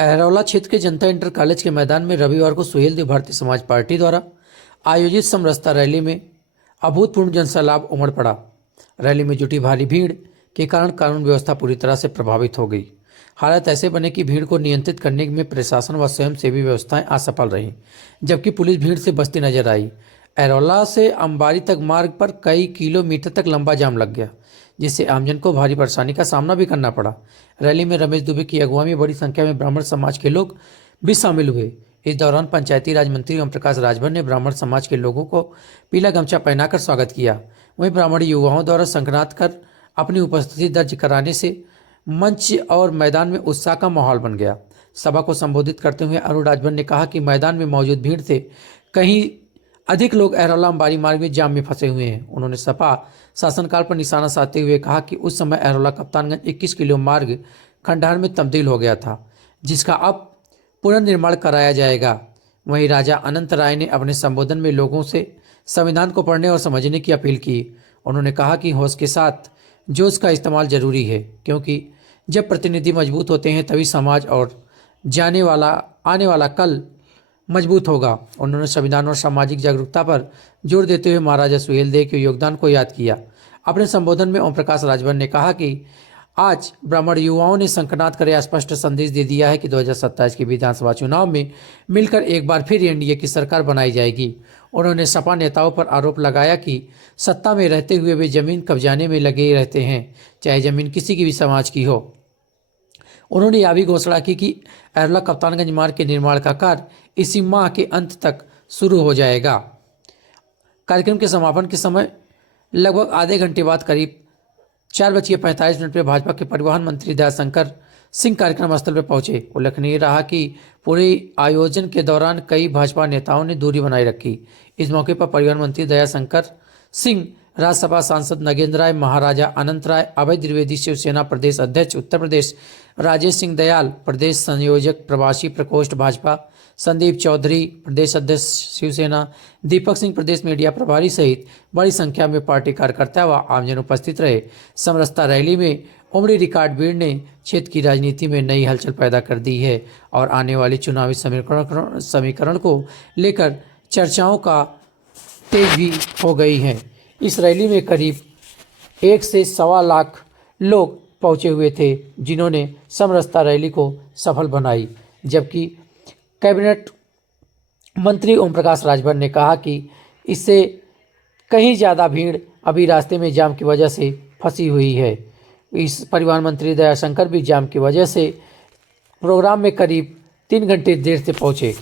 अहरौला क्षेत्र के जनता inter college के मैदान में रविवार को सुहेलदेव भारतीय समाज पार्टी द्वारा आयोजित समरसता रैली में अभूतपूर्व जनसैलाब उमड़ पड़ा। रैली में जुटी भारी भीड़ के कारण कानून व्यवस्था पूरी तरह से प्रभावित हो गई। हालात ऐसे बने कि भीड़ को नियंत्रित करने में प्रशासन व स्वयंसेवी व्यवस्थाएं असफल रहीं, जबकि पुलिस भीड़ से बचती नजर आई। अहरौला से अंबारी तक मार्ग पर कई किलोमीटर तक लंबा जाम लग गया, जिससे आमजन को भारी परेशानी का सामना भी करना पड़ा। रैली में रमेश दुबे की अगुवाई में बड़ी संख्या में ब्राह्मण समाज के लोग भी शामिल हुए। इस दौरान पंचायती राज मंत्री ओम प्रकाश राजभर ने ब्राह्मण समाज के लोगों को पीला गमछा पहनाकर स्वागत किया। वहीं ब्राह्मण युवाओं द्वारा संक्रांत कर अपनी उपस्थिति दर्ज कराने से मंच और मैदान में उत्साह का माहौल बन गया। सभा को संबोधित करते हुए अरुण राजभर ने कहा कि मैदान में मौजूद भीड़ से कहीं अधिक लोग अहरौला अंबारी मार्ग में जाम में फंसे हुए हैं। उन्होंने सपा शासनकाल पर निशाना साधते हुए कहा कि उस समय अहरौला कप्तानगंज 21 किलो मार्ग खंडहर में तब्दील हो गया था, जिसका अब पुनर्निर्माण कराया जाएगा। वहीं राजा अनंत राय ने अपने संबोधन में लोगों से संविधान को पढ़ने और समझने की अपील की। उन्होंने कहा कि होश के साथ जोश का इस्तेमाल जरूरी है, क्योंकि जब प्रतिनिधि मजबूत होते हैं तभी समाज और आने वाला कल मजबूत होगा। उन्होंने संविधान और सामाजिक जागरूकता पर जोर देते हुए महाराजा सुहेलदेव के योगदान को याद किया। अपने संबोधन में ओम प्रकाश राजभर ने कहा कि आज ब्राह्मण युवाओं ने संकनात कर स्पष्ट संदेश दे दिया है कि 2027 के विधानसभा चुनाव में मिलकर एक बार फिर एनडीए की सरकार बनाई जाएगी। उन्होंने सपा नेताओं पर आरोप लगाया कि सत्ता में रहते हुए वे जमीन कब्जाने में लगे रहते हैं, चाहे जमीन किसी की भी समाज की हो। उन्होंने यह भी घोषणा की कि अहरौला कप्तानगंज मार्ग के निर्माण का कार्य इसी माह के अंत तक शुरू हो जाएगा। कार्यक्रम के समापन के समय लगभग आधे घंटे बाद करीब 4:45 पर भाजपा के परिवहन मंत्री दयाशंकर सिंह कार्यक्रम स्थल पर पहुंचे। उल्लेखनीय रहा कि पूरे आयोजन के दौरान कई भाजपा नेताओं ने दूरी बनाए रखी। इस मौके पर परिवहन मंत्री दयाशंकर सिंह, राज्यसभा सांसद नगेंद्र राय, महाराजा अनंत राय, अभय द्विवेदी, शिवसेना प्रदेश अध्यक्ष उत्तर प्रदेश, राजेश सिंह दयाल, प्रदेश संयोजक प्रवासी प्रकोष्ठ भाजपा, संदीप चौधरी, प्रदेश अध्यक्ष शिवसेना, दीपक सिंह, प्रदेश मीडिया प्रभारी सहित बड़ी संख्या में पार्टी कार्यकर्ता व आमजन उपस्थित रहे। समरसता रैली में उमड़ी रिकॉर्ड भीड़ ने क्षेत्र की राजनीति में नई हलचल पैदा कर दी है और आने वाले चुनावी समीकरण को लेकर चर्चाओं का तेज भी हो गई है। इस रैली में करीब 1 से 1.25 लाख लोग पहुंचे हुए थे, जिन्होंने समरसता रैली को सफल बनाई। जबकि कैबिनेट मंत्री ओम प्रकाश राजभर ने कहा कि इससे कहीं ज़्यादा भीड़ अभी रास्ते में जाम की वजह से फंसी हुई है। इस परिवहन मंत्री दयाशंकर भी जाम की वजह से प्रोग्राम में करीब 3 घंटे देर से पहुंचे।